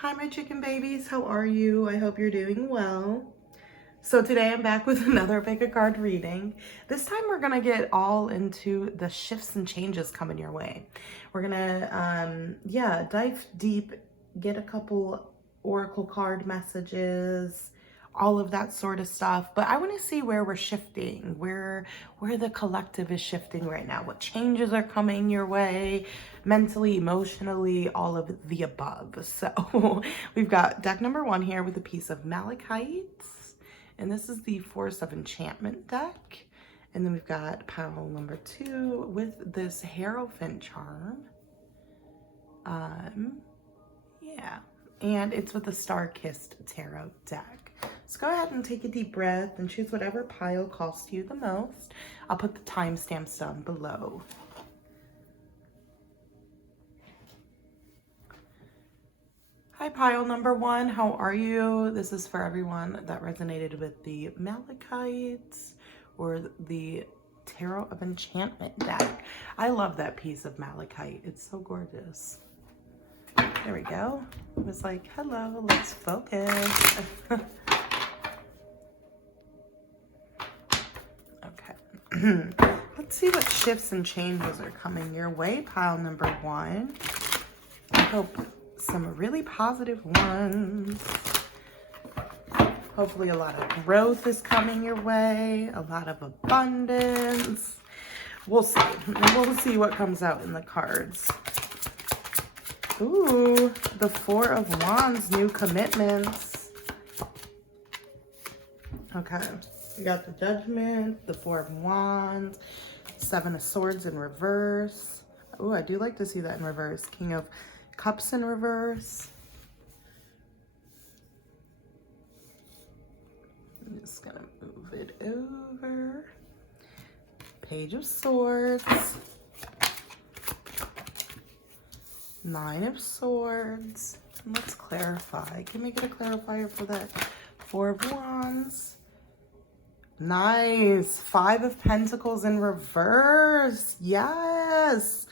Hi, my chicken babies. How are you? I hope you're doing well. So today I'm back with another pick a card reading. This time we're going to get all into the shifts and changes coming your way. We're going to, dive deep, get a couple oracle card messages, all of that sort of stuff. But I want to see where we're shifting, where the collective is shifting right now, what changes are coming your way, mentally, emotionally, all of the above. So we've got deck number 1 here with a piece of malachite. And this is the Force of Enchantment deck. And then we've got pile number 2 with this Hierophant charm. Yeah. And it's with the Star-Kissed Tarot deck. So go ahead and take a deep breath and choose whatever pile calls to you the most. I'll put the timestamps down below. Hi, pile number 1. How are you? This is for everyone that resonated with the Malachite or the Tarot of Enchantment deck. I love that piece of Malachite. It's so gorgeous. There we go. It was like, hello, let's focus. Okay. Let's see what shifts and changes are coming your way, pile number 1. I hope some really positive ones. Hopefully a lot of growth is coming your way, a lot of abundance. We'll see. We'll see what comes out in the cards. Ooh, the 4 of Wands, new commitments. Okay, we got the Judgment, the 4 of Wands, 7 of Swords in reverse. Ooh, I do like to see that in reverse. King of Cups in reverse. I'm just gonna move it over. Page of Swords. 9 of Swords. And let's clarify. Can we get a clarifier for that 4 of Wands? Nice. 5 of Pentacles in reverse. Yes.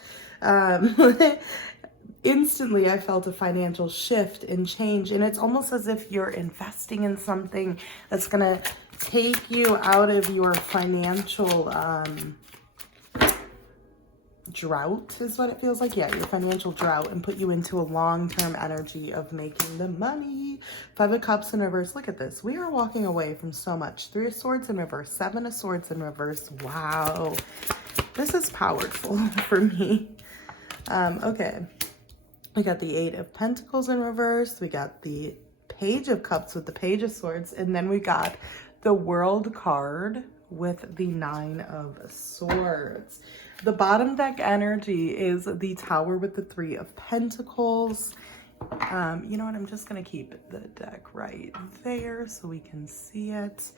Instantly I felt a financial shift and change, and it's almost as if you're investing in something that's gonna take you out of your financial drought is what it feels like. Yeah, your financial drought, and put you into a long-term energy of making the money. 5 of Cups in reverse. Look at this. We are walking away from so much. 3 of Swords in reverse. 7 of Swords in reverse. Wow. This is powerful for me. Okay. We got the 8 of Pentacles in reverse. We got the Page of Cups with the Page of Swords. And then we got the World card with the 9 of Swords. The bottom deck energy is the Tower with the 3 of Pentacles. You know what? I'm just going to keep the deck right there so we can see it.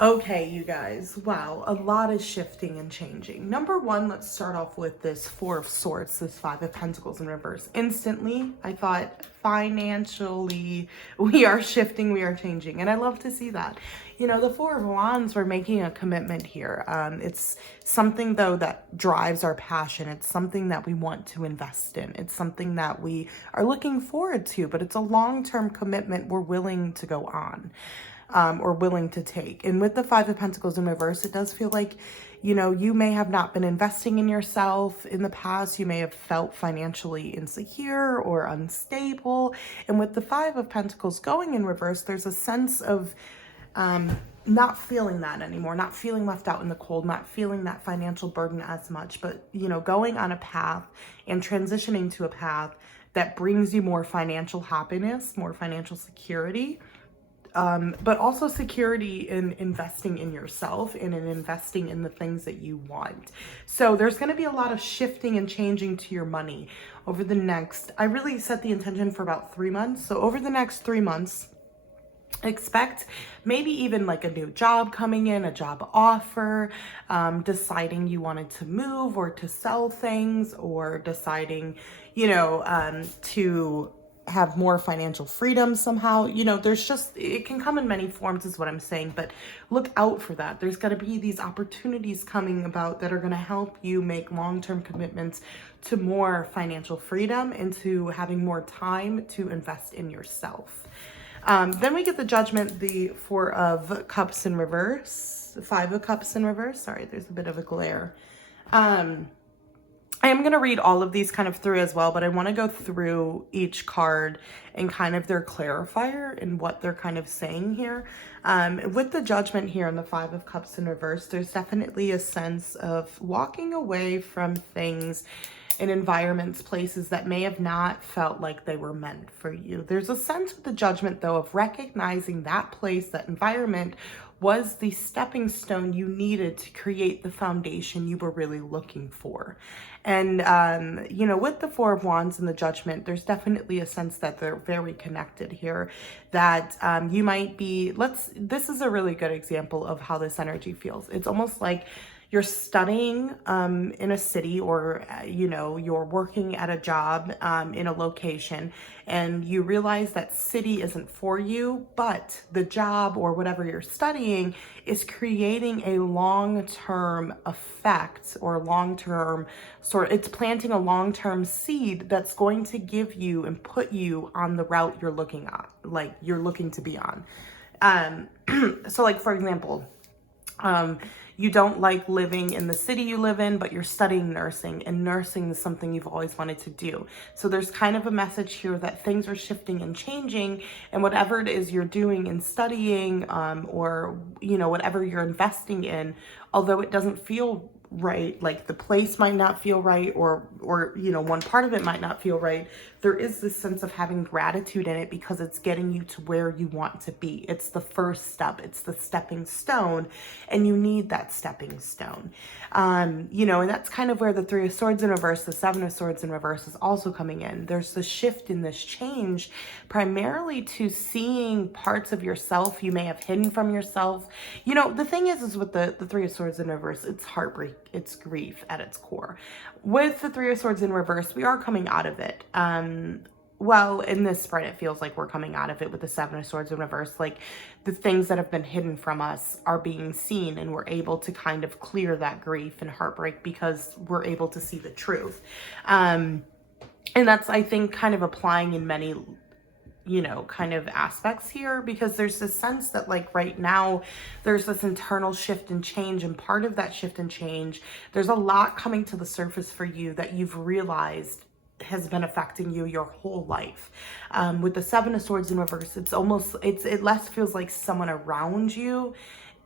Okay, you guys, wow, a lot is shifting and changing. Number 1, let's start off with this 4 of Swords, this 5 of Pentacles in reverse. Instantly, I thought financially, we are shifting, we are changing, and I love to see that. You know, the 4 of Wands, we're making a commitment here. It's something, though, that drives our passion. It's something that we want to invest in. It's something that we are looking forward to, but it's a long-term commitment we're willing to go on. Or willing to take. And with the 5 of Pentacles in reverse, it does feel like, you know, you may have not been investing in yourself in the past. You may have felt financially insecure or unstable. And with the 5 of Pentacles going in reverse, there's a sense of not feeling that anymore, not feeling left out in the cold, not feeling that financial burden as much, but, you know, going on a path and transitioning to a path that brings you more financial happiness, more financial security. But also security in investing in yourself and in investing in the things that you want. So there's going to be a lot of shifting and changing to your money over the next, I really set the intention for about 3 months. So over the next 3 months, expect maybe even like a new job coming in, a job offer, deciding you wanted to move or to sell things, or deciding, you know, to have more financial freedom somehow. You know, there's just, it can come in many forms is what I'm saying, but look out for that. There's got to be these opportunities coming about that are going to help you make long-term commitments to more financial freedom and to having more time to invest in yourself. Then we get the Judgment, the Four of Cups in reverse, the Five of Cups in reverse. Sorry, there's a bit of a glare. I am going to read all of these kind of through as well, but I want to go through each card and kind of their clarifier and what they're kind of saying here. With the Judgment here and the Five of Cups in reverse, there's definitely a sense of walking away from things in environments, places that may have not felt like they were meant for you. There's a sense with the Judgment, though, of recognizing that place, that environment, was the stepping stone you needed to create the foundation you were really looking for. And, you know, with the Four of Wands and the Judgment, there's definitely a sense that they're very connected here, that you might be, this is a really good example of how this energy feels. It's almost like you're studying in a city, or, you know, you're working at a job in a location, and you realize that city isn't for you, but the job or whatever you're studying is creating a long-term effect, or long-term it's planting a long-term seed that's going to give you and put you on the route you're looking at, like you're looking to be on. So like, for example, you don't like living in the city you live in, but you're studying nursing, and nursing is something you've always wanted to do. So there's kind of a message here that things are shifting and changing, and whatever it is you're doing and studying, or, you know, whatever you're investing in, although it doesn't feel right, like the place might not feel right, or you know, one part of it might not feel right, there is this sense of having gratitude in it because it's getting you to where you want to be. It's the first step, it's the stepping stone, and you need that stepping stone. You know, and that's kind of where the Three of Swords in reverse, the Seven of Swords in reverse is also coming in. There's the shift in this change, primarily to seeing parts of yourself you may have hidden from yourself. You know, the thing is with the Three of Swords in reverse, it's heartbreak, it's grief at its core. With the Three of Swords in reverse, we are coming out of it. Well, in this spread, it feels like we're coming out of it with the Seven of Swords in reverse. Like the things that have been hidden from us are being seen, and we're able to kind of clear that grief and heartbreak because we're able to see the truth. And that's, I think, kind of applying in many, you know, kind of aspects here, because there's this sense that like right now there's this internal shift and change, and part of that shift and change, there's a lot coming to the surface for you that you've realized has been affecting you your whole life. With the Seven of Swords in reverse, it's almost, it less feels like someone around you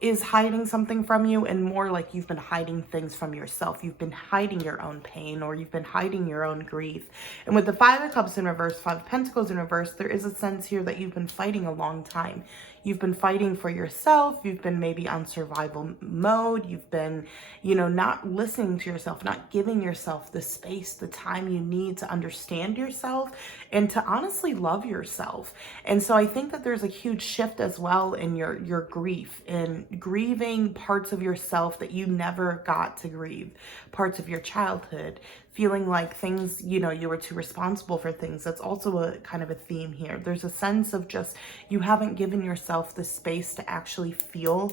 is hiding something from you, and more like you've been hiding things from yourself. You've been hiding your own pain, or you've been hiding your own grief. And with the Five of Cups in reverse, Five of Pentacles in reverse, there is a sense here that you've been fighting a long time. You've been fighting for yourself. You've been maybe on survival mode. You've been, you know, not listening to yourself, not giving yourself the space, the time you need to understand yourself and to honestly love yourself. And so I think that there's a huge shift as well in your grief, in grieving parts of yourself that you never got to grieve, parts of your childhood, feeling like things, you know, you were too responsible for things. That's also a kind of a theme here. There's a sense of just, you haven't given yourself the space to actually feel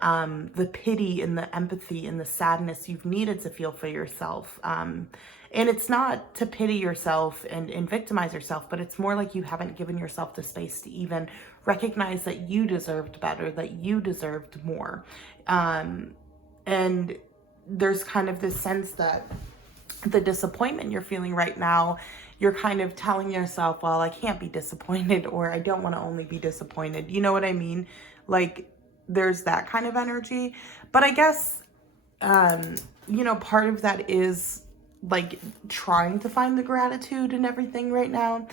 the pity and the empathy and the sadness you've needed to feel for yourself. And it's not to pity yourself and victimize yourself, but it's more like you haven't given yourself the space to even recognize that you deserved better, that you deserved more. And there's kind of this sense that the disappointment you're feeling right now, you're kind of telling yourself, well, I can't be disappointed, or I don't want to only be disappointed. You know what I mean? Like there's that kind of energy. But I guess, you know, part of that is like trying to find the gratitude in everything right now.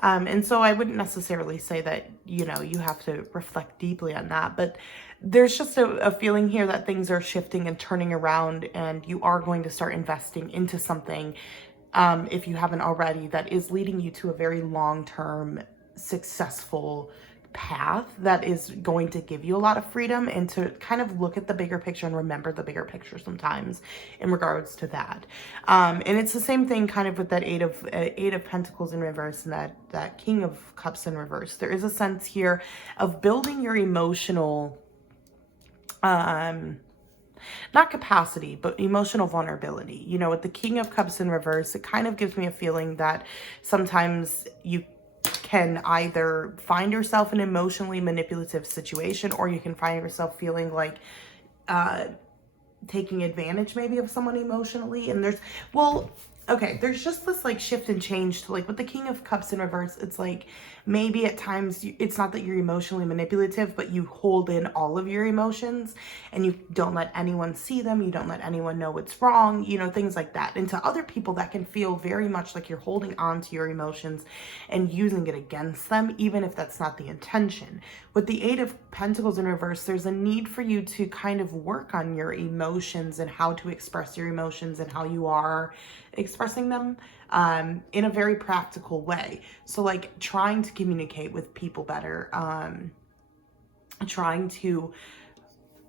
And so I wouldn't necessarily say that, you know, you have to reflect deeply on that, but there's just a feeling here that things are shifting and turning around, and you are going to start investing into something, if you haven't already, that is leading you to a very long-term, successful path that is going to give you a lot of freedom, and to kind of look at the bigger picture and remember the bigger picture sometimes in regards to that. And it's the same thing kind of with that eight of Pentacles in reverse and that King of Cups in reverse. There is a sense here of building your emotional, not capacity, but emotional vulnerability. You know, with the King of Cups in reverse, it kind of gives me a feeling that sometimes you can either find yourself in an emotionally manipulative situation, or you can find yourself feeling like taking advantage maybe of someone emotionally. And there's just this like shift and change to, like, with the King of Cups in reverse, it's like maybe at times it's not that you're emotionally manipulative, but you hold in all of your emotions and you don't let anyone see them. You don't let anyone know what's wrong, you know, things like that. And to other people, that can feel very much like you're holding on to your emotions and using it against them, even if that's not the intention. With the Eight of Pentacles in reverse, there's a need for you to kind of work on your emotions and how to express your emotions and how you are expressing them in a very practical way. So like trying to communicate with people better, trying to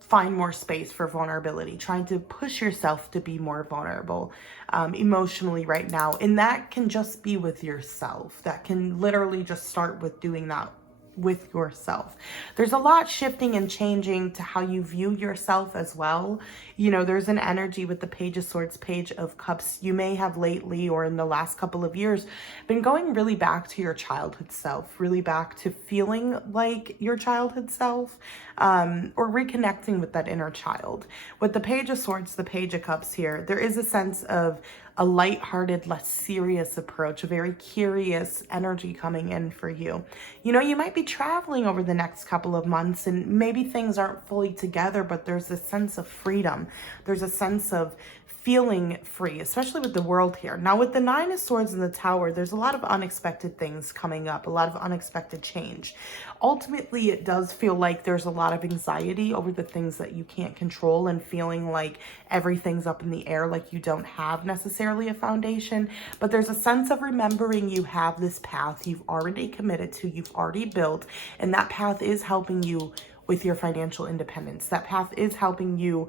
find more space for vulnerability, trying to push yourself to be more vulnerable emotionally right now. And that can just be with yourself. That can literally just start with doing that with yourself. There's a lot shifting and changing to how you view yourself as well. You know, there's an energy with the Page of Swords, Page of Cups. You may have lately or in the last couple of years been going really back to your childhood self, really back to feeling like your childhood self, or reconnecting with that inner child. With the Page of Swords, the Page of Cups here, there is a sense of a lighthearted, less serious approach, a very curious energy coming in for you. You know, you might be traveling over the next couple of months and maybe things aren't fully together, but there's a sense of freedom. There's a sense of feeling free, especially with the World here. Now with the Nine of Swords in the Tower, there's a lot of unexpected things coming up, a lot of unexpected change. Ultimately, it does feel like there's a lot of anxiety over the things that you can't control and feeling like everything's up in the air, like you don't have necessarily a foundation. But there's a sense of remembering you have this path you've already committed to, you've already built, and that path is helping you with your financial independence. That path is helping you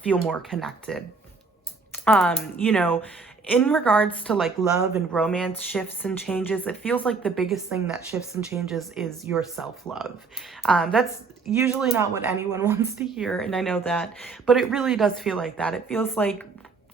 feel more connected. You know, in regards to like love and romance shifts and changes, it feels like the biggest thing that shifts and changes is your self-love. That's usually not what anyone wants to hear, and I know that, but it really does feel like that. It feels like,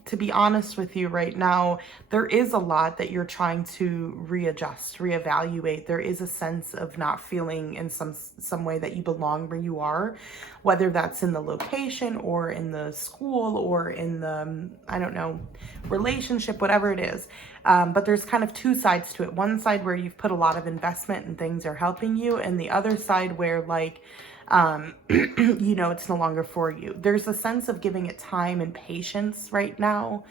to be honest with you right now, there is a lot that you're trying to readjust, reevaluate. There is a sense of not feeling in some way that you belong where you are, whether that's in the location or in the school or in the, I don't know, relationship, whatever it is. But there's kind of two sides to it. One side where you've put a lot of investment and things are helping you, and the other side where like, you know, it's no longer for you. There's a sense of giving it time and patience right now,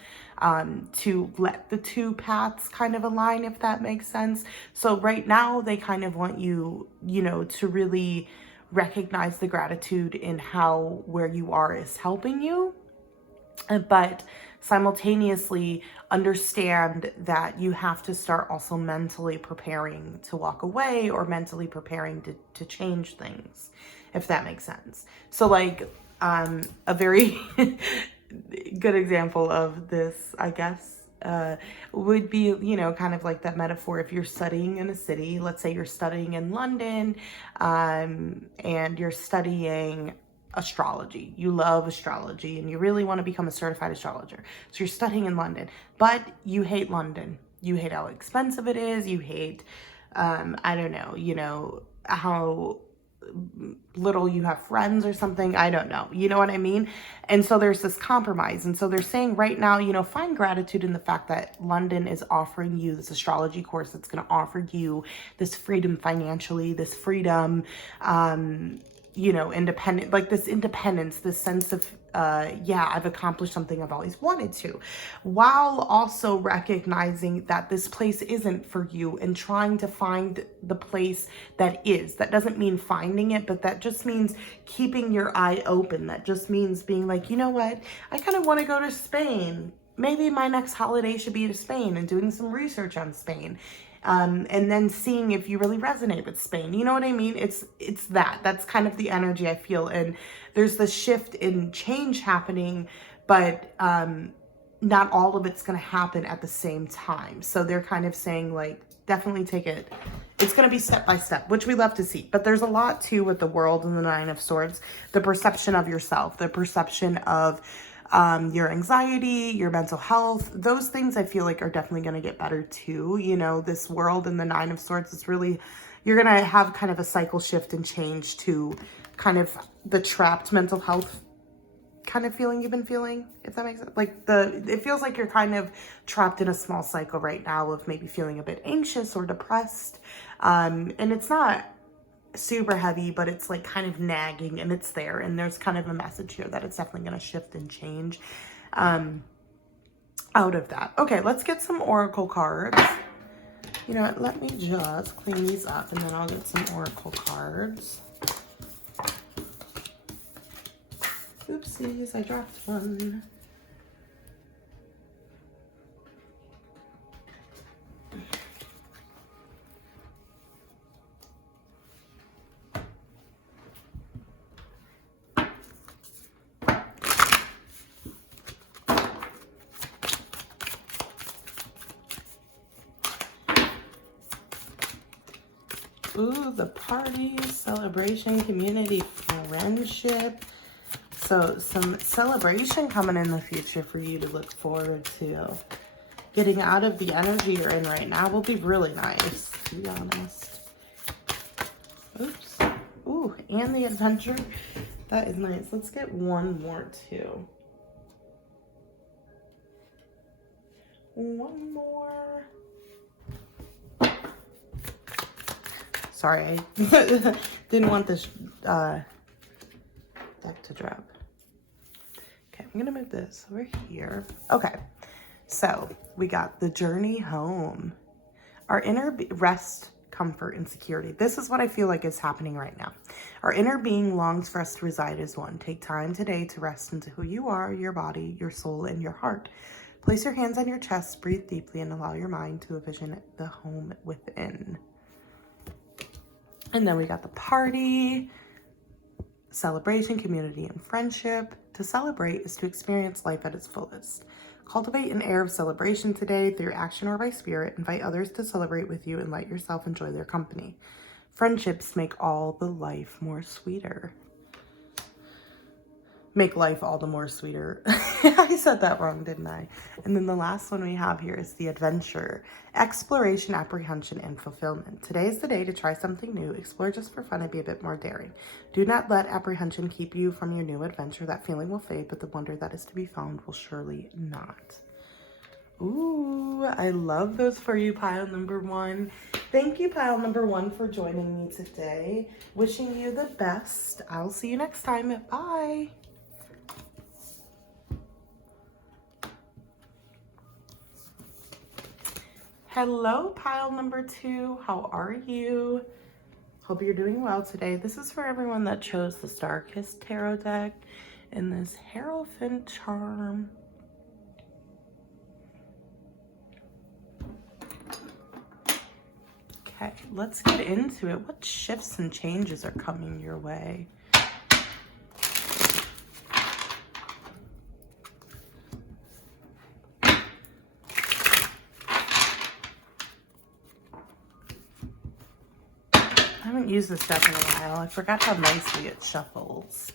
to let the two paths kind of align, if that makes sense. So right now they kind of want you, you know, to really recognize the gratitude in how where you are is helping you, but simultaneously understand that you have to start also mentally preparing to walk away, or mentally preparing to change things, if that makes sense. So like a very good example of this, I guess, would be, you know, kind of like that metaphor. If you're studying in a city, let's say you're studying in London, and you're studying astrology. You love astrology and you really want to become a certified astrologer. So you're studying in London, but you hate London. You hate how expensive it is. You hate, I don't know, you know, how little you have friends or something. I don't know. You know what I mean? And so there's this compromise. And so they're saying right now, you know, find gratitude in the fact that London is offering you this astrology course that's going to offer you this freedom financially, this freedom, you know, independent, like this independence, this sense of, yeah, I've accomplished something I've always wanted to, while also recognizing that this place isn't for you and trying to find the place that is. That doesn't mean finding it, but that just means keeping your eye open. That just means being like, you know what, I kind of want to go to Spain. Maybe my next holiday should be to Spain, and doing some research on Spain. And then seeing if you really resonate with Spain. You know what I mean? It's that's kind of the energy I feel. And there's the shift in change happening, but not all of it's going to happen at the same time. So they're kind of saying, like, definitely take it. It's going to be step by step, which we love to see. But there's a lot too with the World and the Nine of Swords, the perception of yourself, the perception of your anxiety, your mental health. Those things I feel like are definitely going to get better too. You know, this World and the Nine of Swords is really, you're going to have kind of a cycle shift and change to kind of the trapped mental health kind of feeling you've been feeling, if that makes sense. Like it feels like you're kind of trapped in a small cycle right now of maybe feeling a bit anxious or depressed. And it's not super heavy, but it's like kind of nagging, and it's there. And there's kind of a message here that it's definitely going to shift and change out of that. Okay, let's get some oracle cards. You know what? Let me just clean these up, and then I'll get some oracle cards. Oopsies, I dropped one. Ooh, the party, celebration, community, friendship. So some celebration coming in the future for you to look forward to. Getting out of the energy you're in right now will be really nice, to be honest. Oops. Ooh, and the adventure. That is nice. Let's get one more too. One more. Sorry, I didn't want this deck to drop. Okay, I'm gonna move this over here. Okay, so we got the journey home. Our inner rest, comfort, and security. This is what I feel like is happening right now. Our inner being longs for us to reside as one. Take time today to rest into who you are, your body, your soul, and your heart. Place your hands on your chest, breathe deeply, and allow your mind to envision the home within. And then we got the party, celebration, community, and friendship. To celebrate is to experience life at its fullest. Cultivate an air of celebration today through action or by spirit. Invite others to celebrate with you and let yourself enjoy their company. Friendships make all the life more sweeter. Make life all the more sweeter. I said that wrong, didn't I? And then the last one we have here is the adventure, exploration, apprehension, and fulfillment. Today is the day to try something new, explore just for fun, and be a bit more daring. Do not let apprehension keep you from your new adventure. That feeling will fade, but the wonder that is to be found will surely not. Ooh, I love those for you, pile number one. Thank you, pile number one, for joining me today. Wishing you the best. I'll see you next time. Bye. Hello, pile number two. How are you? Hope you're doing well today. This is for everyone that chose the Star-Kissed Tarot deck in this Hierophant charm. Okay, let's get into it. What shifts and changes are coming your way? I haven't used this deck in a while. I forgot how nicely it shuffles.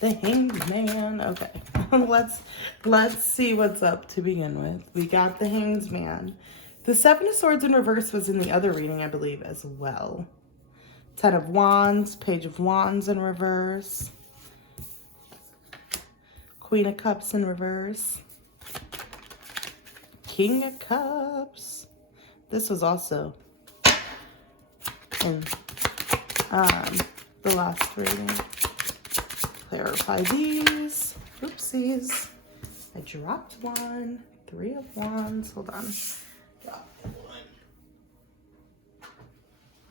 The Hanged Man. Okay, let's see what's up to begin with. We got the Hanged Man. The Seven of Swords in reverse was in the other reading, I believe, as well. Ten of Wands, Page of Wands in reverse. Queen of Cups in reverse. King of Cups. This was also in the last reading. Clarify these. Oopsies. I dropped one. Three of Wands. Hold on. Dropped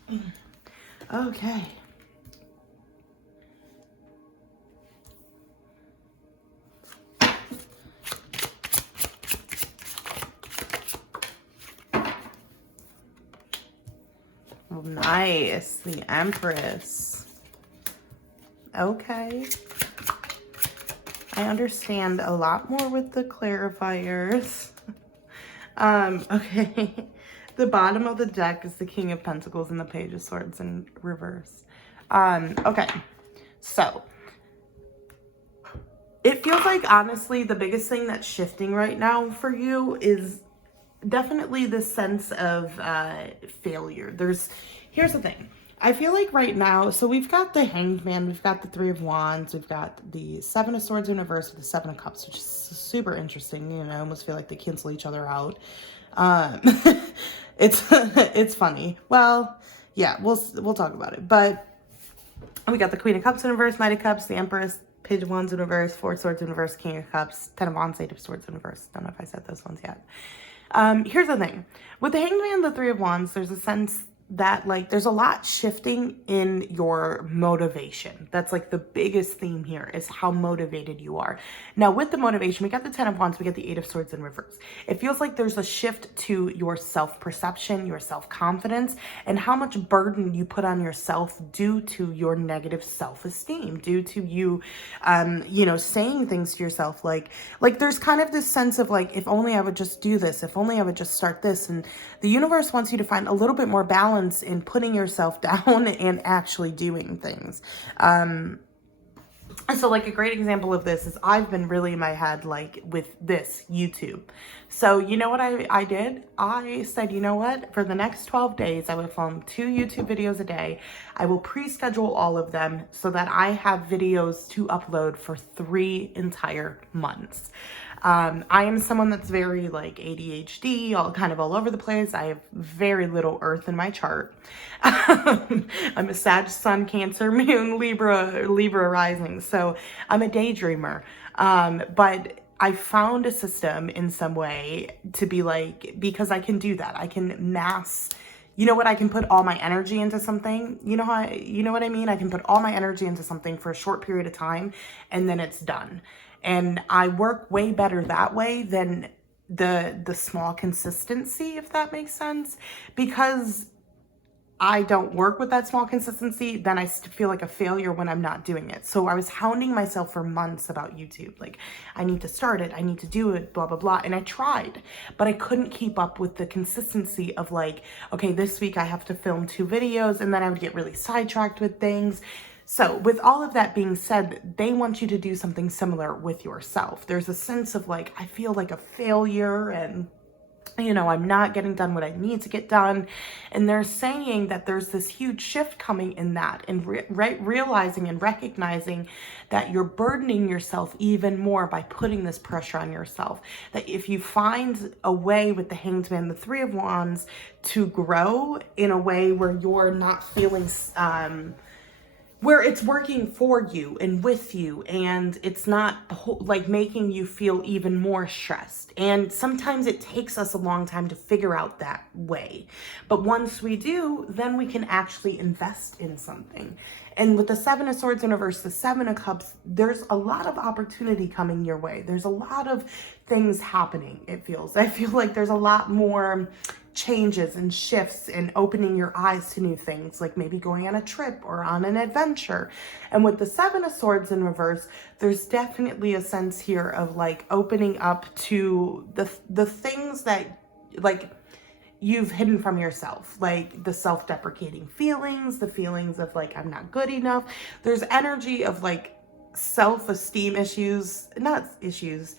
one. Okay. Oh, nice. The Empress. Okay. I understand a lot more with the clarifiers. Okay. The bottom of the deck is the King of Pentacles and the Page of Swords in reverse. Okay. So, it feels like, honestly, the biggest thing that's shifting right now for you is definitely this sense of failure. Here's the thing. I feel like right now, so we've got the Hanged Man, we've got the Three of Wands, we've got the Seven of Swords in reverse with the Seven of Cups, which is super interesting. You know, I almost feel like they cancel each other out. It's funny. Well, yeah, we'll talk about it. But we got the Queen of Cups in reverse, Knight of Cups, the Empress, Page of Wands in reverse, Four of Swords in reverse, King of Cups, Ten of Wands, Eight of Swords in reverse. Don't know if I said those ones yet. Here's the thing. With the Hanged Man, the Three of Wands, there's a sense that, like, there's a lot shifting in your motivation. That's, like, the biggest theme here is how motivated you are. Now, with the motivation, we got the Ten of Wands, we got the Eight of Swords in reverse. It feels like there's a shift to your self-perception, your self-confidence, and how much burden you put on yourself due to your negative self-esteem, due to you, you know, saying things to yourself like there's kind of this sense of, like, if only I would just do this, if only I would just start this. And the universe wants you to find a little bit more balance in putting yourself down and actually doing things. So, like, a great example of this is I've been really in my head, like, with this YouTube. So, you know what I did? I said, you know what? For the next 12 days, I will film 2 YouTube videos a day. I will pre-schedule all of them so that I have videos to upload for 3 entire months. I am someone that's very, like, ADHD, all over the place. I have very little earth in my chart. I'm a Sag, Sun, Cancer, Moon, Libra rising. So I'm a daydreamer. But I found a system in some way to be like, because I can do that. I can mass, you know what? I can put all my energy into something. You know what I mean? I can put all my energy into something for a short period of time and then it's done. And I work way better that way than the small consistency, if that makes sense. Because I don't work with that small consistency, then I feel like a failure when I'm not doing it. So I was hounding myself for months about YouTube. Like, I need to start it, I need to do it, blah, blah, blah. And I tried, but I couldn't keep up with the consistency of, like, okay, this week I have to film 2 videos, and then I would get really sidetracked with things. So with all of that being said, they want you to do something similar with yourself. There's a sense of, like, I feel like a failure and, you know, I'm not getting done what I need to get done. And they're saying that there's this huge shift coming in that, and realizing and recognizing that you're burdening yourself even more by putting this pressure on yourself. That if you find a way with the Hanged Man, the Three of Wands, to grow in a way where you're not feeling, where it's working for you and with you, and it's not like making you feel even more stressed. And sometimes it takes us a long time to figure out that way. But once we do, then we can actually invest in something. And with the Seven of Swords in reverse, the Seven of Cups, there's a lot of opportunity coming your way. There's a lot of things happening, it feels. I feel like there's a lot more changes and shifts and opening your eyes to new things, like maybe going on a trip or on an adventure. And with the Seven of Swords in reverse, there's definitely a sense here of, like, opening up to the things that, like, you've hidden from yourself, like the self-deprecating feelings, the feelings of, like, I'm not good enough. There's energy of, like, self-esteem issues, not issues,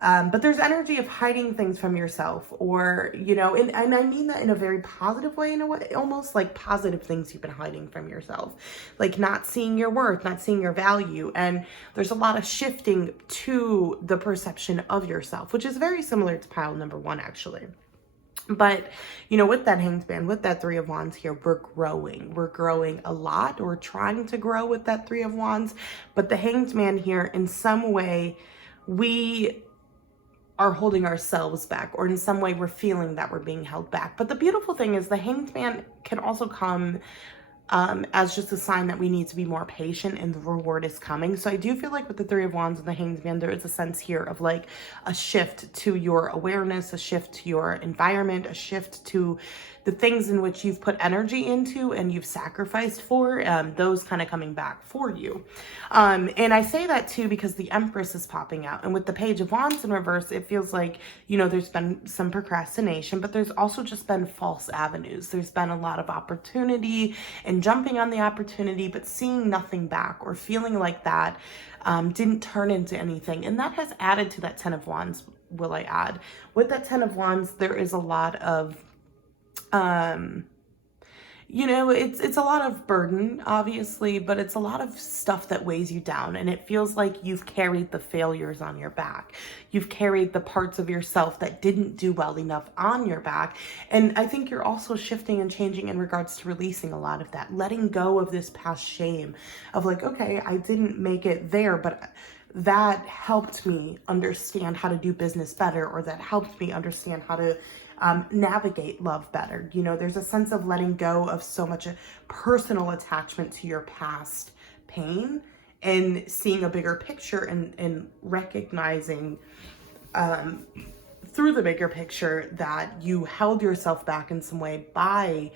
but there's energy of hiding things from yourself, or, you know, and I mean that in a very positive way, in a way, almost like positive things you've been hiding from yourself, like not seeing your worth, not seeing your value. And there's a lot of shifting to the perception of yourself, which is very similar to pile number 1, actually. But, you know, with that Hanged Man, with that Three of Wands here, we're growing a lot, or trying to grow with that Three of Wands. But the Hanged Man here, in some way, we are holding ourselves back, or in some way we're feeling that we're being held back. But the beautiful thing is the Hanged Man can also come as just a sign that we need to be more patient, and the reward is coming. So I do feel like with the Three of Wands and the Hanged Man, there is a sense here of, like, a shift to your awareness, a shift to your environment, a shift to the things in which you've put energy into and you've sacrificed for, those kind of coming back for you. And I say that too because the Empress is popping out. And with the Page of Wands in reverse, it feels like, you know, there's been some procrastination, but there's also just been false avenues. There's been a lot of opportunity and jumping on the opportunity, but seeing nothing back or feeling like that didn't turn into anything. And that has added to that 10 of Wands, will I add. With that 10 of Wands, there is a lot of, you know, it's a lot of burden, obviously, but it's a lot of stuff that weighs you down. And it feels like you've carried the failures on your back. You've carried the parts of yourself that didn't do well enough on your back. And I think you're also shifting and changing in regards to releasing a lot of that, letting go of this past shame of like, okay, I didn't make it there, but that helped me understand how to do business better, or that helped me understand how to navigate love better. You know, there's a sense of letting go of so much personal attachment to your past pain and seeing a bigger picture and recognizing through the bigger picture that you held yourself back in some way by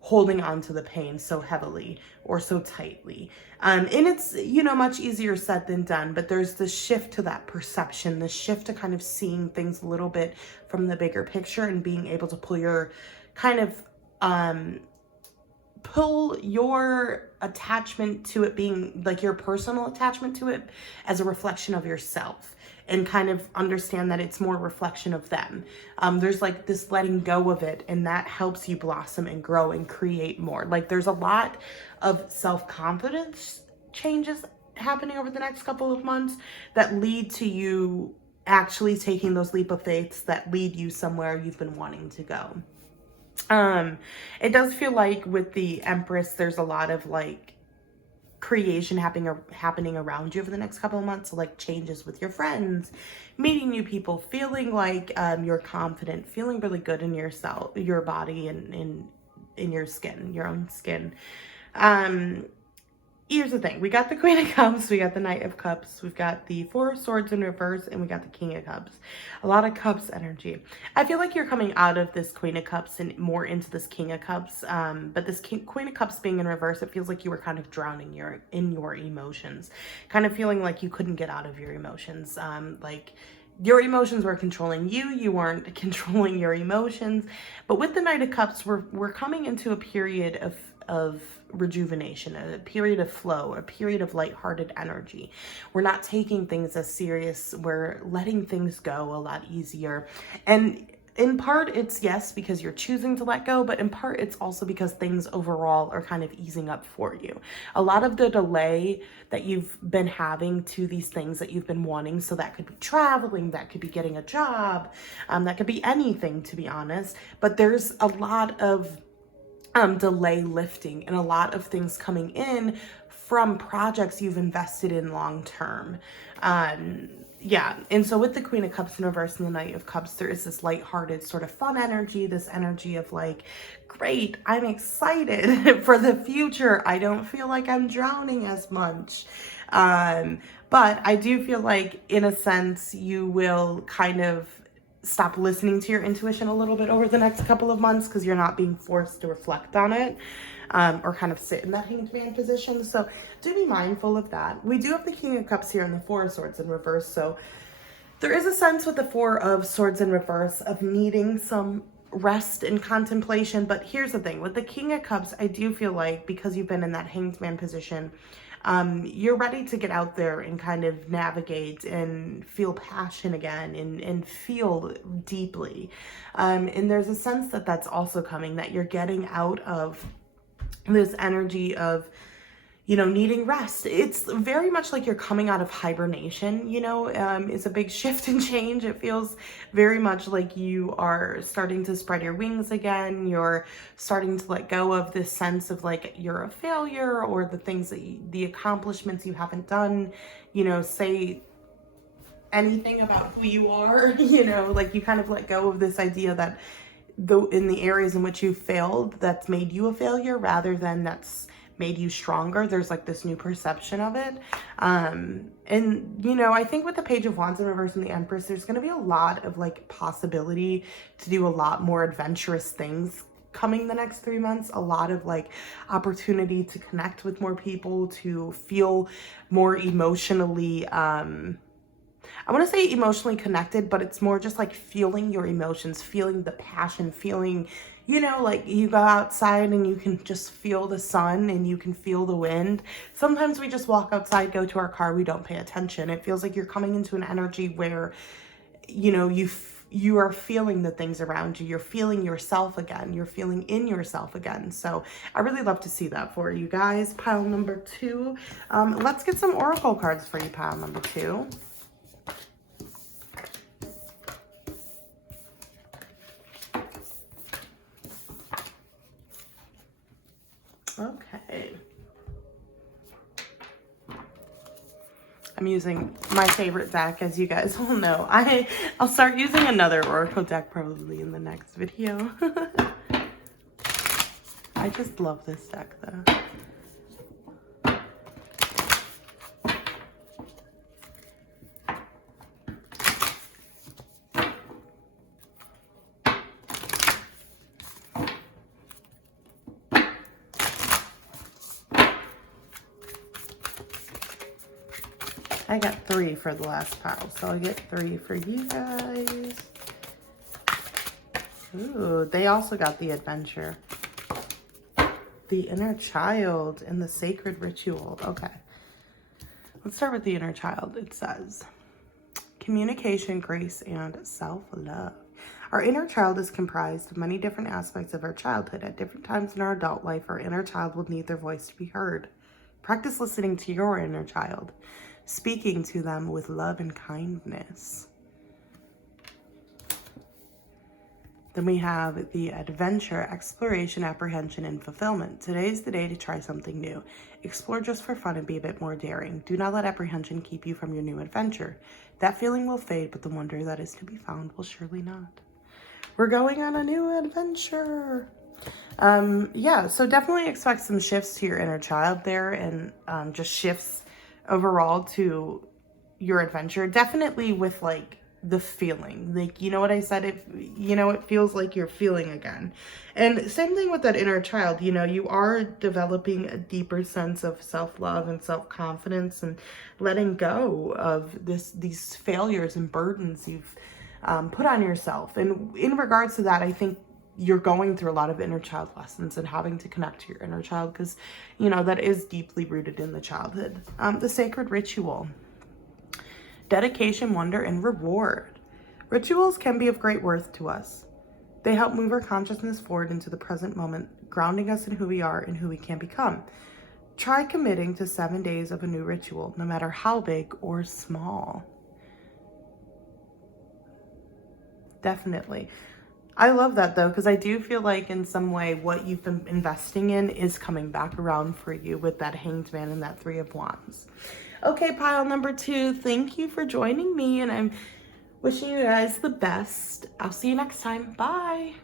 holding on to the pain so heavily or so tightly. And it's, you know, much easier said than done, but there's this shift to that perception, the shift to kind of seeing things a little bit from the bigger picture and being able to pull your kind of, pull your attachment to it being like your personal attachment to it as a reflection of yourself, and kind of understand that it's more reflection of them. There's like this letting go of it, and that helps you blossom and grow and create more. Like there's a lot of self-confidence changes happening over the next couple of months that lead to you actually taking those leap of faiths that lead you somewhere you've been wanting to go. It does feel like with the Empress, there's a lot of like creation happening around you over the next couple of months. So like changes with your friends, meeting new people, feeling like you're confident, feeling really good in yourself, your body, and in your skin, your own skin. Here's the thing. We got the Queen of Cups, we got the Knight of Cups, we've got the Four of Swords in reverse, and we got the King of Cups. A lot of Cups energy. I feel like you're coming out of this Queen of Cups and more into this King of Cups. But this Queen of Cups being in reverse, it feels like you were kind of drowning in your emotions. Kind of feeling like you couldn't get out of your emotions. Like your emotions were controlling you. You weren't controlling your emotions. But with the Knight of Cups, we're coming into a period of rejuvenation, a period of flow, a period of lighthearted energy. We're not taking things as serious. We're letting things go a lot easier. And in part, it's yes, because you're choosing to let go, but in part, it's also because things overall are kind of easing up for you. A lot of the delay that you've been having to these things that you've been wanting, so that could be traveling, that could be getting a job, that could be anything, to be honest, but there's a lot of delay lifting and a lot of things coming in from projects you've invested in long term. Yeah, and so with the Queen of Cups in reverse and the Knight of Cups, there is this lighthearted sort of fun energy, this energy of like, great, I'm excited for the future. I don't feel like I'm drowning as much. But I do feel like, in a sense, you will kind of stop listening to your intuition a little bit over the next couple of months because you're not being forced to reflect on it or kind of sit in that hanged man position. So do be mindful of that. We do have the King of Cups here and the Four of Swords in reverse. So there is a sense with the Four of Swords in reverse of needing some rest and contemplation. But here's the thing. With the King of Cups, I do feel like because you've been in that hanged man position, you're ready to get out there and kind of navigate and feel passion again and feel deeply. And there's a sense that that's also coming, that you're getting out of this energy of, you know, needing rest. It's very much like you're coming out of hibernation, you know, it's a big shift and change. It feels very much like you are starting to spread your wings again. You're starting to let go of this sense of like you're a failure, or the things that the accomplishments you haven't done, you know, say anything about who you are, you know, like you kind of let go of this idea that though in the areas in which you failed, that's made you a failure rather than that's made you stronger. There's like this new perception of it. And, you know, I think with the Page of Wands in reverse and the Empress, there's going to be a lot of like possibility to do a lot more adventurous things coming the next 3 months. A lot of like opportunity to connect with more people, to feel more emotionally, I want to say emotionally connected, but it's more just like feeling your emotions, feeling the passion, feeling, you know, like you go outside and you can just feel the sun and you can feel the wind. Sometimes we just walk outside, go to our car, we don't pay attention. It feels like you're coming into an energy where, you know, you are feeling the things around you. You're feeling yourself again. You're feeling in yourself again. So I really love to see that for you guys. Pile number 2. Let's get some oracle cards for you, pile number 2. Okay. I'm using my favorite deck, as you guys all know. I'll start using another oracle deck probably in the next video. I just love this deck though. I got 3 for the last pile, so I'll get 3 for you guys. Ooh, they also got the adventure. The inner child and the sacred ritual. Okay. Let's start with the inner child. It says, communication, grace, and self-love. Our inner child is comprised of many different aspects of our childhood. At different times in our adult life, our inner child will need their voice to be heard. Practice listening to your inner child, speaking to them with love and kindness. Then we have the adventure, exploration, apprehension, and fulfillment. Today's the day to try something new. Explore just for fun and be a bit more daring. Do not let apprehension keep you from your new adventure. That feeling will fade, but the wonder that is to be found will surely not. We're going on a new adventure. Yeah, so definitely expect some shifts to your inner child there, and just shifts overall to your adventure. Definitely with like the feeling, like, you know what I said, it feels like you're feeling again. And same thing with that inner child, you know, you are developing a deeper sense of self-love and self-confidence and letting go of these failures and burdens you've put on yourself. And in regards to that, I think you're going through a lot of inner child lessons and having to connect to your inner child, because, you know, that is deeply rooted in the childhood. The sacred ritual. Dedication, wonder, and reward. Rituals can be of great worth to us. They help move our consciousness forward into the present moment, grounding us in who we are and who we can become. Try committing to 7 days of a new ritual, no matter how big or small. Definitely. I love that though, because I do feel like in some way what you've been investing in is coming back around for you with that Hanged Man and that 3 of Wands. Okay, pile number 2, thank you for joining me, and I'm wishing you guys the best. I'll see you next time. Bye.